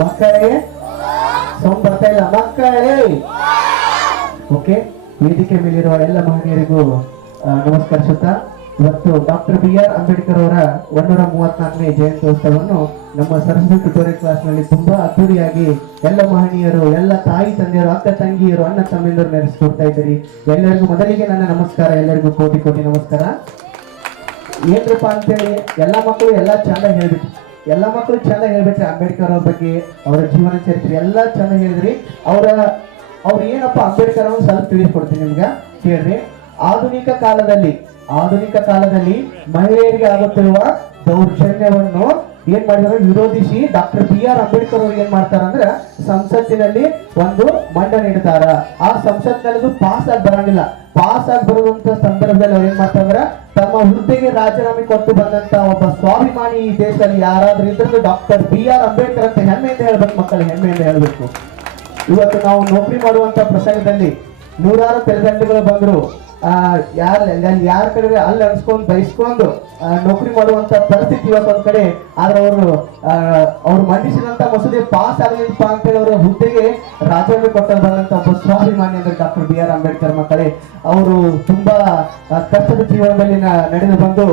ಮಕ್ಕಳೇ ಸೌಂಡ್ ಬರ್ತಾ ಇಲ್ಲ ಮಕ್ಕಳೇ. ಓಕೆ, ವೇದಿಕೆ ಮೇಲಿರುವ ಎಲ್ಲ ಮಹನೀಯರಿಗೂ ನಮಸ್ಕರಿಸುತ್ತಾ ಇವತ್ತು ಡಾಕ್ಟರ್ BR ಅಂಬೇಡ್ಕರ್ ಅವರ 134ನೇ ಜಯಂತ್ಯೋತ್ಸವವನ್ನು ನಮ್ಮ ಸರಸ್ವತಿ ಟ್ಯುಟೋರಿಯಲ್ ಕ್ಲಾಸ್ ನಲ್ಲಿ ತುಂಬಾ ಅದ್ದೂರಿಯಾಗಿ ಎಲ್ಲ ಮಹನೀಯರು, ಎಲ್ಲ ತಾಯಿ ತಂದೆಯರು, ಅಕ್ಕ ತಂಗಿಯರು, ಅಣ್ಣ ತಮ್ಮೆಲ್ಲರೂ ನಡೆಸಿಕೊಡ್ತಾ ಇದ್ದೀರಿ. ಎಲ್ಲರಿಗೂ ಮೊದಲಿಗೆ ನನ್ನ ನಮಸ್ಕಾರ, ಎಲ್ಲರಿಗೂ ಕೋಟಿ ಕೋಟಿ ನಮಸ್ಕಾರ. ಏನ್ರಪ್ಪ ಅಂತೇಳಿ ಎಲ್ಲ ಮಕ್ಕಳು ಎಲ್ಲ ಚಂದ ಹೇಳ್ಬಿಟ್ಟು, ಎಲ್ಲ ಮಕ್ಕಳು ಚಂದ ಹೇಳ್ಬಿಟ್ರೆ ಅಂಬೇಡ್ಕರ್ ಅವ್ರ ಬಗ್ಗೆ, ಅವರ ಜೀವನ ಚರಿತ್ರೆ ಎಲ್ಲ ಚಂದ ಹೇಳಿದ್ರಿ. ಅವ್ರು ಏನಪ್ಪ ಅಂಬೇಡ್ಕರ್ ಅವ್ರನ್ನ ಸ್ವಲ್ಪ ತಿಳಿಸ್ಕೊಡ್ತೀನಿ ನಿಮ್ಗೆ, ಕೇಳ್ರಿ. ಆಧುನಿಕ ಕಾಲದಲ್ಲಿ ಮಹಿಳೆಯರಿಗೆ ಆಗುತ್ತಿರುವ ದೌರ್ಜನ್ಯವನ್ನು ಏನ್ ಮಾಡಿದಾರೆ ವಿರೋಧಿಸಿ ಡಾಕ್ಟರ್ BR ಅಂಬೇಡ್ಕರ್ ಅವ್ರು ಏನ್ ಮಾಡ್ತಾರ ಅಂದ್ರೆ ಸಂಸತ್ತಿನಲ್ಲಿ ಒಂದು ಮಂಡನೆ ಇಡ್ತಾರ. ಆ ಸಂಸತ್ನಲ್ಲಿ ಪಾಸ್ ಆಗಿ ಬರಂಗಿಲ್ಲ. ಪಾಸ್ ಆಗಿ ಬರುವಂತ ಸಂದರ್ಭದಲ್ಲಿ ಅವ್ರು ಏನ್ ಮಾಡ್ತಾರ, ತಮ್ಮ ಹುದ್ದೆಗೆ ರಾಜೀನಾಮೆ ಕೊಟ್ಟು ಬಂದಂತ ಒಬ್ಬ ಸ್ವಾಭಿಮಾನಿ ಈ ದೇಶದಲ್ಲಿ ಯಾರಾದ್ರೂ ಇದ್ರೆ ಡಾಕ್ಟರ್ BR ಅಂಬೇಡ್ಕರ್ ಅಂತ ಹೆಮ್ಮೆಯಿಂದ ಹೇಳ್ಬೇಕು ಮಕ್ಕಳು, ಹೆಮ್ಮೆಯಿಂದ ಹೇಳ್ಬೇಕು. ಇವತ್ತು ನಾವು ನೌಕರಿ ಮಾಡುವಂತ ಪ್ರಸಂಗದಲ್ಲಿ ನೂರಾರು ತೆಲಗಂಡಿಗಳು ಬಂದ್ರು, ಯಾರ ಕಡೆ ಅಲ್ಲಿ ಅನ್ಸ್ಕೊಂಡು ಬಯಸ್ಕೊಂಡು ನೌಕರಿ ಮಾಡುವಂತ ಪರಿಸ್ಥಿತಿ ಇವತ್ತು ಒಂದ್ ಕಡೆ. ಆದ್ರೆ ಅವ್ರು ಮಂಡಿಸಿದಂತ ಮಸೂದೆ ಪಾಸ್ ಆಗಲಿಲ್ಲಪ್ಪ ಅಂತೇಳಿ ಅವರ ಹುದ್ದೆಗೆ ರಾಜೀನಾಮೆ ಕೊಟ್ಟ ಬಂದಂತ ಒಬ್ಬ ಸ್ವಾಭಿಮಾನಿ ಅಂದ್ರೆ ಡಾಕ್ಟರ್ BR ಅಂಬೇಡ್ಕರ್ ಮಕ್ಕಳೇ. ಅವರು ತುಂಬಾ ಕಷ್ಟದ ಜೀವನದಲ್ಲಿ ನಡೆದು ಬಂದು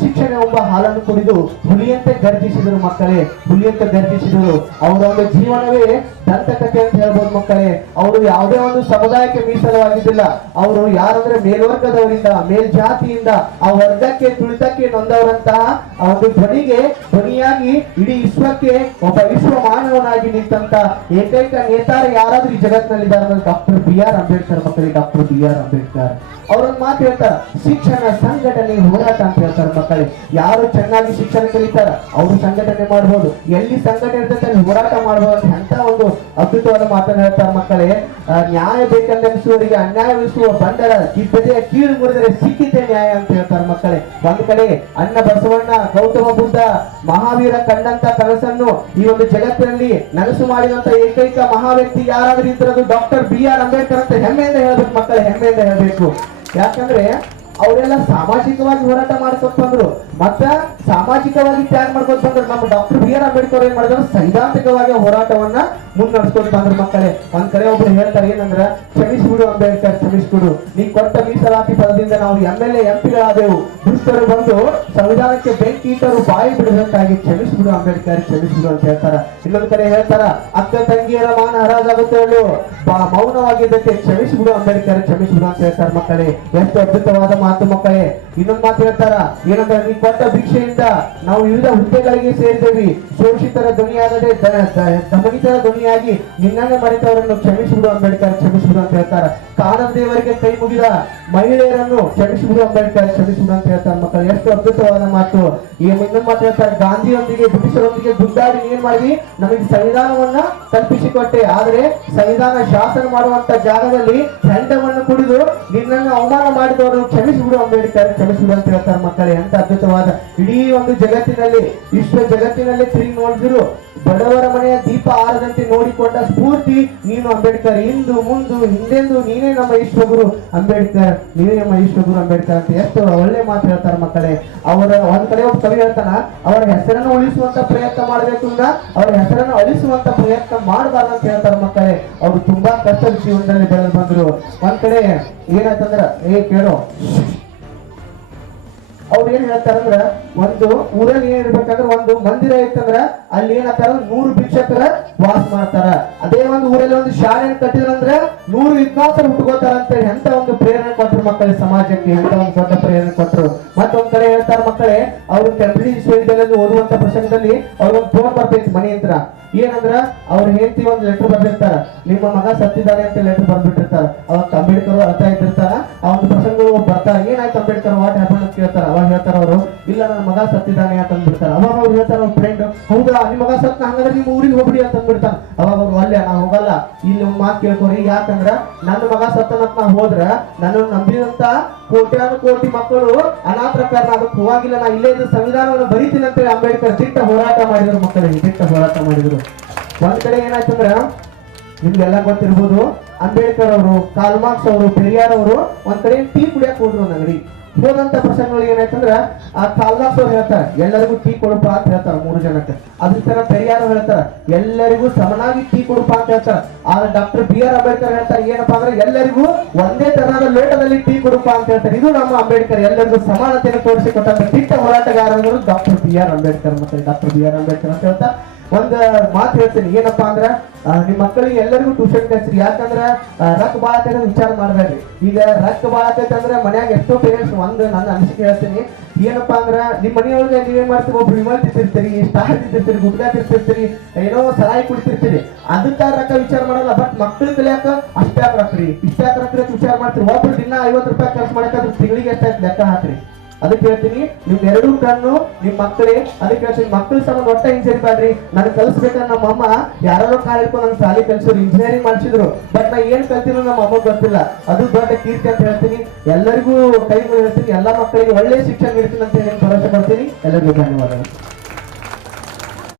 ಶಿಕ್ಷಣ ಎಂಬ ಹಾಲನ್ನು ಕುಡಿದು ಹುಲಿಯಂತೆ ಗರ್ಜಿಸಿದರು ಮಕ್ಕಳೇ, ಹುಲಿಯಂತೆ ಗರ್ಜಿಸಿದರು. ಅವರ ಒಂದು ಜೀವನವೇ ದಂತಕಥೆ ಅಂತ ಹೇಳ್ಬೋದು ಮಕ್ಕಳೇ. ಅವರು ಯಾವುದೇ ಒಂದು ಸಮುದಾಯಕ್ಕೆ ಮೀಸಲವಾಗಿದ್ದಿಲ್ಲ. ಅವರು ಯಾರಂದ್ರೆ ಮೇಲ್ವರ್ಗದವರಿಂದ, ಮೇಲ್ಜಾತಿಯಿಂದ ಆ ವರ್ಗಕ್ಕೆ ತುಳಿತಕ್ಕೆ ನೊಂದವರಂತಹ ಆ ಒಂದು ಧ್ವನಿಯಾಗಿ ಇಡೀ ವಿಶ್ವಕ್ಕೆ ಒಬ್ಬ ವಿಶ್ವ ಮಾನವನಾಗಿ ನಿಂತಂತ ಏಕೈಕ ನೇತಾರ ಯಾರಾದ್ರೂ ಈ ಜಗತ್ತಿನಲ್ಲಿದ್ದಾರೆ ಡಾಕ್ಟರ್ BR ಅಂಬೇಡ್ಕರ್ ಮಕ್ಕಳಿಗೆ. ಡಾಕ್ಟರ್ BR ಅಂಬೇಡ್ಕರ್ ಅವರೊಂದು ಮಾತು ಹೇಳ್ತಾರ, ಶಿಕ್ಷಣ ಸಂಘಟನೆ ಹೋರಾಟ ಅಂತ ಹೇಳ್ತಾರೆ ಮಕ್ಕಳೇ. ಯಾರು ಚೆನ್ನಾಗಿ ಶಿಕ್ಷಣ ಕಲಿತಾರ ಅವರು ಸಂಘಟನೆ ಮಾಡಬಹುದು, ಎಲ್ಲಿ ಸಂಘಟನೆ ಇರ್ತದೆ ಅಲ್ಲಿ ಹೋರಾಟ ಮಾಡಬಹುದು ಅಂತ ಒಂದು ಅದ್ಭುತವಾದ ಮಾತನ್ನು ಹೇಳ್ತಾರೆ ಮಕ್ಕಳೇ. ನ್ಯಾಯ ಬೇಕೆಂದೆನಿಸುವವರಿಗೆ ಅನ್ಯಾಯವಿಸುವ ಬಂಡರ ಕಿಬ್ಬದೆಯ ಕೀಳು ಮುರಿದರೆ ಸಿಕ್ಕಿದೆ ನ್ಯಾಯ ಅಂತ ಹೇಳ್ತಾರೆ ಮಕ್ಕಳೇ. ಒಂದ್ ಕಡೆ ಅಣ್ಣ ಬಸವಣ್ಣ, ಗೌತಮ ಬುದ್ಧ, ಮಹಾವೀರ ಕಂಡಂತ ಕನಸನ್ನು ಈ ಒಂದು ಜಗತ್ತಿನಲ್ಲಿ ನನಸು ಮಾಡಿದಂತ ಏಕೈಕ ಮಹಾ ವ್ಯಕ್ತಿ ಯಾರಾದ್ರೂ ಇದ್ರದು ಡಾಕ್ಟರ್ BR ಅಂಬೇಡ್ಕರ್ ಅಂತ ಹೆಮ್ಮೆಯಿಂದ ಹೇಳ್ಬೇಕು ಮಕ್ಕಳೇ, ಹೆಮ್ಮೆಯಿಂದ ಹೇಳ್ಬೇಕು. ಯಾಕಂದ್ರೆ ಅವರೆಲ್ಲ ಸಾಮಾಜಿಕವಾಗಿ ಹೋರಾಟ ಮಾಡ್ಕೊತ ಬಂದ್ರು, ಮತ್ತ ಸಾಮಾಜಿಕವಾಗಿ ತ್ಯಾಗ ಮಾಡ್ಕೊತ ಬಂದ್ರು. ನಮ್ಮ ಡಾಕ್ಟರ್ BR ಅಂಬೇಡ್ಕರ್ ಏನ್ ಮಾಡಿದ್ರು, ಸೈದ್ಧಾಂತಿಕವಾಗಿ ಹೋರಾಟವನ್ನ ಮುನ್ನಡೆಸ್ಕೊಂಡು ಬಂದ್ರು ಮಕ್ಕಳೇ. ಒಂದ್ ಕಡೆ ಒಬ್ರು ಹೇಳ್ತಾರೆ ಏನಂದ್ರ, ಕ್ಷಮಿಸ್ಬಿಡು ಅಂಬೇಡ್ಕರ್, ಕ್ಷಮಿಸ್ಬಿಡು, ನೀ ಕೊಟ್ಟ ಮೀಸಲಾತಿ ಪದದಿಂದ ನಾವು MLA MP ಗಳಾದೆವು, ದುಷ್ಟರು ಬಂದು ಸಂವಿಧಾನಕ್ಕೆ ಬೆಂಕಿ ಇಟ್ಟರು ಬಾಯಿ ಬಿಡಬೇಕಾಗಿ, ಕ್ಷಮಿಸ್ಬಿಡು ಅಂಬೇಡ್ಕರ್, ಕ್ಷಮಿಸ್ಬಿಡು ಅಂತ ಹೇಳ್ತಾರ. ಇನ್ನೊಂದ್ ಕಡೆ ಹೇಳ್ತಾರ, ಅಕ್ಕ ತಂಗಿಯರ ಮಾನ ಹರಾಜಾಗುತ್ತೆ ಹೇಳು, ಮೌನವಾಗಿದ್ದಕ್ಕೆ ಕ್ಷಮಿಸ್ಬಿಡು ಅಂಬೇಡ್ಕರ್, ಕ್ಷಮಿಸ್ಬಿಡು ಅಂತ ಹೇಳ್ತಾರೆ ಮಕ್ಕಳೇ. ಎಷ್ಟು ಅದ್ಭುತವಾದ ಮಾತು ಮಕ್ಕಳೇ. ಇನ್ನೊಂದು ಮಾತು ಹೇಳ್ತಾರ ಏನಂದ್ರೆ, ನೀ ಕೊಟ್ಟ ಭಿಕ್ಷೆಯಿಂದ ನಾವು ವಿವಿಧ ಹುದ್ದೆಗಳಿಗೆ ಸೇರಿದ್ದೇವೆ, ಶೋಷಿತರ ಧ್ವನಿಯಾಗದೆ ದಮನಿತರ ಧ್ವನಿಯಾಗಿ ನಿನ್ನನ್ನೇ ಮರೆತವರನ್ನು ಕ್ಷಮಿಸಿಬಿಡು ಅಂಬೇಡ್ಕರ್, ಕ್ಷಮಿಸಿಬಿಡು ಅಂತ ಹೇಳ್ತಾರ. ಕಾನನ ದೇವರಿಗೆ ಕೈ ಮುಗಿದ ಮಹಿಳೆಯರನ್ನು ಕ್ಷಮಿಸಿಬಿಡು ಅಂಬೇಡ್ಕರ್, ಕ್ಷಮಿಸಿಬಿಡು ಅಂತ ಹೇಳ್ತಾರೆ ಮಕ್ಕಳು. ಎಷ್ಟು ಅದ್ಭುತವಾದ ಮಾತು. ಈ ಇನ್ನೊಂದು ಮಾತು ಹೇಳ್ತಾರೆ, ಗಾಂಧಿಯೊಂದಿಗೆ ಬ್ರಿಟಿಷರೊಂದಿಗೆ ಗುದ್ದಾಡಿ ಏನ್ ಮಾಡಿ ನಮಗೆ ಸಂವಿಧಾನವನ್ನ ಕಲ್ಪಿಸಿಕೊಟ್ಟೆ, ಆದ್ರೆ ಸಂವಿಧಾನ ಶಾಸನ ಮಾಡುವಂತ ಜಾಗದಲ್ಲಿ ಹೆಂಡವನ್ನು ಕುಡಿದು ನಿನ್ನನ್ನು ಅವಮಾನ ಮಾಡಿದವರು ಕ್ಷಮಿಸಿಬಿಡು ಅಂಬೇಡ್ಕರ್, ಕ್ಷಮಿಸಿಬಿಡು ಅಂತ ಹೇಳ್ತಾರೆ ಮಕ್ಕಳೇ. ಅಂತ ಅದ್ಭುತವಾದ ಇಡೀ ಒಂದು ಜಗತ್ತಿನಲ್ಲಿ, ವಿಶ್ವ ಜಗತ್ತಿನಲ್ಲಿ ತಿರುಗಿ ನೋಡಿದ್ರು ಬಡವರ ಮನೆಯ ದೀಪ ಆರದಂತೆ ನೋಡಿಕೊಂಡ ಸ್ಫೂರ್ತಿ ನೀನು ಅಂಬೇಡ್ಕರ್. ಇಂದು ಮುಂದು ಹಿಂದೆಂದು ನೀನೇ ನಮ್ಮ ವಿಶ್ವಗುರು ಅಂಬೇಡ್ಕರ್, ನೀವೇ ನಮ್ಮ ವಿಶ್ವಗುರು ಅಂಬೇಡ್ಕರ್ ಅಂತ ಎಷ್ಟು ಒಳ್ಳೆ ಮಾತು ಹೇಳ್ತಾರೆ ಮಕ್ಕಳೇ. ಅವರ ಒಂದ್ ಕಡೆ ಒಬ್ಬ ಕವಿ ಹೇಳ್ತಾನ, ಅವರ ಹೆಸರನ್ನು ಉಳಿಸುವಂತ ಪ್ರಯತ್ನ ಮಾಡಬೇಕು, ಅವರ ಹೆಸರನ್ನು ಅಳಿಸುವಂತ ಪ್ರಯತ್ನ ಮಾಡಬಾರ್ದು ಅಂತ ಹೇಳ್ತಾರೆ ಮಕ್ಕಳೇ. ಅವರು ತುಂಬಾ ಕಷ್ಟದ ಜೀವನದಲ್ಲಿ ಬೆಳೆದು ಬಂದ್ರು. ಒಂದ್ ಕಡೆ ಏನಾಯ್ತಂದ್ರ, ಕೇಳೋ, ಅವ್ರು ಏನ್ ಹೇಳ್ತಾರಂದ್ರ, ಒಂದು ಊರಲ್ಲಿ ಏನಿರ್ಬೇಕಂದ್ರ ಒಂದು ಮಂದಿರ ಇತ್ತಂದ್ರ ಅಲ್ಲಿ ಏನಂತಾರ 100 ಭಿಕ್ಷಕರ ವಾಸ ಮಾಡ್ತಾರ. ಅದೇ ಒಂದು ಊರಲ್ಲಿ ಒಂದು ಶಾಲೆ ಕಟ್ಟಿದ್ರಂದ್ರ 100 ವಿದ್ವಾಂಸರು ಹುಟ್ಟುಕೋತಾರ ಅಂತೇಳಿ ಎಂತ ಒಂದು ಪ್ರೇರಣೆ ಕೊಟ್ಟರು ಮಕ್ಕಳೇ ಸಮಾಜಕ್ಕೆ, ಎಂತ ಒಂದು ದೊಡ್ಡ ಪ್ರೇರಣೆ ಕೊಟ್ಟರು. ಮತ್ತೊಂದ್ ಕಡೆ ಹೇಳ್ತಾರ ಮಕ್ಕಳೇ, ಅವರು ಕೆಂಪಡಿ ವಿಶ್ವವಿದ್ಯಾಲಯದಲ್ಲಿ ಓದುವಂತ ಪ್ರಸಂಗದಲ್ಲಿ ಅವ್ರಿಗೊಂದು ಫೋನ್ ಬರ್ತೈತಿ ಮನೆ ಹತ್ರ. ಏನಂದ್ರ ಅವ್ರ ಹೆಂಡತಿ ಒಂದು ಲೆಟರ್ ಬರ್ದಿರ್ತಾರ, ನಿಮ್ಮ ಮಗ ಸತ್ತಿದ್ದಾರೆ ಅಂತ ಲೆಟರ್ ಬರ್ಬಿಟ್ಟಿರ್ತಾರ. ಅವಾಗ ಅಂಬೇಡ್ಕರ್ ಅರ್ಥ ಇದ್ದಿರ್ತಾರ. ಆ ಒಂದು ಪ್ರಸಂಗ ಬರ್ತಾರ, ಏನಾಯ್ತು ಅಂಬೇಡ್ಕರ್, ವಾಟ್ ಹ್ಯಾಪನ್ ಅಂತ ಕೇಳ್ತಾರ. ಅವಾಗ ಹೇಳ್ತಾರ ಅವರು, ಇಲ್ಲ ನನ್ನ ಮಗ ಸತ್ತಿದ್ದಾನೆ ಅಂತ ಅಂದ್ಬಿಡ್ತಾರ. ಅವಾಗ ಅವ್ರು ಹೇಳ್ತಾರ ಅವ್ರ ಫ್ರೆಂಡ್, ಹೌದಾ ನಿಮ್ಮ ಮಗ ಸತ್ತ, ಹಂಗಂದ್ರೆ ನಿಮ್ಮ ಊರಿಗೆ ಹೋಗ್ಬಿಡಿ ಅಂತ ಅಂದ್ಬಿಡ್ತಾನ. ಅವಾಗ ಅವ್ರು, ಅಲ್ಲೇ ನಾ ಹೋಗಲ್ಲ, ಇಲ್ಲಿ ಒಂದು ಮಾತು ಕೇಳ್ಕೊರಿ, ಯಾಕಂದ್ರ ನನ್ನ ಮಗ ಸತ್ತನತ್ ನಾ ಹೋದ್ರ ನನ್ನನ್ನು ನಂಬಿದಂತ ಕೋಟ್ಯಾನು ಕೋಟಿ ಮಕ್ಕಳು ಅನಾಥರಕಾರ, ಅದಕ್ಕೆ ಹೋಗಿಲ್ಲ, ನಾ ಇಲ್ಲೇ ಇದ್ದು ಸಂವಿಧಾನವನ್ನು ಬರೀತೀನಿ ಅಂತೇಳಿ ಅಂಬೇಡ್ಕರ್ ದಿಟ್ಟ ಹೋರಾಟ ಮಾಡಿದ್ರು ಮಕ್ಕಳಿಗೆ, ದಿಟ್ಟ ಹೋರಾಟ ಮಾಡಿದ್ರು. ಒಂದ್ ಕಡೆ ಏನಾಯ್ತಂದ್ರ, ನಿಮ್ಗೆಲ್ಲ ಗೊತ್ತಿರ್ಬೋದು, ಅಂಬೇಡ್ಕರ್ ಅವರು, ಕಾರ್ಲ್ ಮಾರ್ಕ್ಸ್ ಅವರು, ಪೆರಿಯಾರ್ ಅವರು ಒಂದ್ ಕಡೆ ಟೀ ಕುಡಿಯಕ್ ಹೋದ್ರು ಒಂದು ಅಂಗಡಿ. ಹೋದಂತ ಪ್ರಸಂಗಗಳು ಏನಾಯ್ತಂದ್ರ ಆ ಕಾಲ್ದಾಸವ್ರು ಹೇಳ್ತಾರ ಎಲ್ಲರಿಗೂ ಟೀ ಕೊಡುಪ ಅಂತ ಹೇಳ್ತಾರ 3 ಜನಕ್ಕೆ. ಅದ್ರ ತರ ಪೆರಿಯಾರ್ ಹೇಳ್ತಾರ ಎಲ್ಲರಿಗೂ ಸಮನಾಗಿ ಟೀ ಕೊಡುಪ ಅಂತ ಹೇಳ್ತಾರ. ಆದ್ರೆ ಡಾಕ್ಟರ್ BR ಅಂಬೇಡ್ಕರ್ ಹೇಳ್ತಾರೆ ಏನಪ್ಪಾ ಅಂದ್ರೆ ಎಲ್ಲರಿಗೂ ಒಂದೇ ತರಹದ ಲೋಟದಲ್ಲಿ ಟೀ ಕೊಡುಪ ಅಂತ ಹೇಳ್ತಾರೆ. ಇದು ನಮ್ಮ ಅಂಬೇಡ್ಕರ್ ಎಲ್ಲರಿಗೂ ಸಮಾನತೆಯನ್ನು ತೋರಿಸಿಕೊಟ್ಟಂತ ದಿಟ್ಟ ಹೋರಾಟಗಾರರು ಡಾಕ್ಟರ್ BR ಅಂಬೇಡ್ಕರ್ ಮತ್ತೆ ಡಾಕ್ಟರ್ BR ಅಂಬೇಡ್ಕರ್ ಅಂತ ಹೇಳ್ತಾ ಒಂದ್ ಮಾತು ಹೇಳ್ತೀನಿ ಏನಪ್ಪಾ ಅಂದ್ರ ನಿಮ್ ಮಕ್ಕಳಿಗೆ ಎಲ್ಲರಿಗೂ ಟ್ಯೂಷನ್ ಕಳ್ಸ್ರಿ. ಯಾಕಂದ್ರ ರೊಕ್ಕ ಬಾಳ ಆತೈತೆ ವಿಚಾರ ಮಾಡ್ಬೇಡ್ರಿ. ಈಗ ರೊಕ್ಕ ಬಾಳ ಆತೈತೆ ಅಂದ್ರೆ ಮನ್ಯಾಗ ಎಷ್ಟೋ ಪೇರೆಂಟ್ಸ್ ನನ್ನ ಅನಿಸಿಕೆ ಹೇಳ್ತೀನಿ ಏನಪ್ಪಾ ಅಂದ್ರ ನಿಮ್ ಮನೆಯೊಳಗೆ ನೀವೇನ್ ಮಾಡ್ತೀವಿ ಒಬ್ರು ವಿಮಲ್ ತಿಂತಿರ್ತೀರಿ, ಸ್ಟಾರ್ ತಿಂತಿರ್ತೀರಿ, ಗುಡ್ಗಾ ತಿಂತಿರ್ತೀರಿ, ಏನೋ ಸರಾಯಿ ಕುಡಿತಿರ್ತೀರಿ, ಅದಕ್ಕ ರೊಕ್ಕ ವಿಚಾರ ಮಾಡಲ್ಲ. ಬಟ್ ಮಕ್ಳು ಕಲಿಯಾಕ ಅಷ್ಟ್ಯಾಕ ರೊಕ್ಕ್ರಿ ಇಷ್ಟ್ಯಾಕ ರೊಕ್ಕ ವಿಚಾರ ಮಾಡ್ತೀರಿ. ಒಬ್ರು ದಿನ 50 ರೂಪಾಯಿ ಖರ್ಚು ಮಾಡಕ್ಕಾದ್ರೆ ತಿಂಗಳಿಗೆ ಎಷ್ಟಾಯ್ತು ಲೆಕ್ಕ ಹಾಕ್ರಿ. ಅದಕ್ಕೆ ಹೇಳ್ತೀನಿ ನಿಮ್ 2 ಕಣ್ಣು ನಿಮ್ ಮಕ್ಕಳೇ. ಅದಕ್ಕೆ ಹೇಳ್ತೀನಿ ಮಕ್ಕಳ ಸಂಬಂಧ ಒಟ್ಟ ಹಿಂಜರಿಬೇಡ್ರಿ. ನಾನು ಕಲಿಸ್ಬೇಕಂದ್ರೆ ನಮ್ಮ ಅಮ್ಮ ಯಾರೋ ಕಾಲ ಹಿಡ್ಕೊಂಡು ನನ್ನ ಶಾಲೆ ಕಲ್ಸಿದ್ರು, ಇಂಜಿನಿಯರಿಂಗ್ ಮಾಡಿಸಿದ್ರು. ಬಟ್ ನಾ ಏನ್ ಕಲ್ತಿರೋ ನಮ್ಮ ಅಮ್ಮ ಗೊತ್ತಿಲ್ಲ. ಅದು ದೊಡ್ಡ ಕೀರ್ತಿ ಅಂತ ಹೇಳ್ತೀನಿ. ಎಲ್ಲರಿಗೂ ಕೈ ಹೇಳ್ತೀನಿ, ಎಲ್ಲಾ ಮಕ್ಕಳಿಗೆ ಒಳ್ಳೆ ಶಿಕ್ಷಣ ನೀಡ್ತೀನಿ ಅಂತ ಹೇಳಿ ಭರವಸೆ ಕೊಡ್ತೀನಿ. ಎಲ್ಲರಿಗೂ ಧನ್ಯವಾದಗಳು.